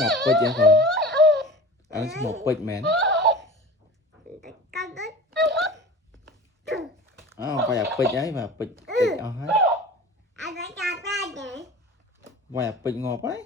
một bịch vậy thôi ăn một bịch mến quay à bịch ấy mà bịch hết quay à bịch ngọt ấy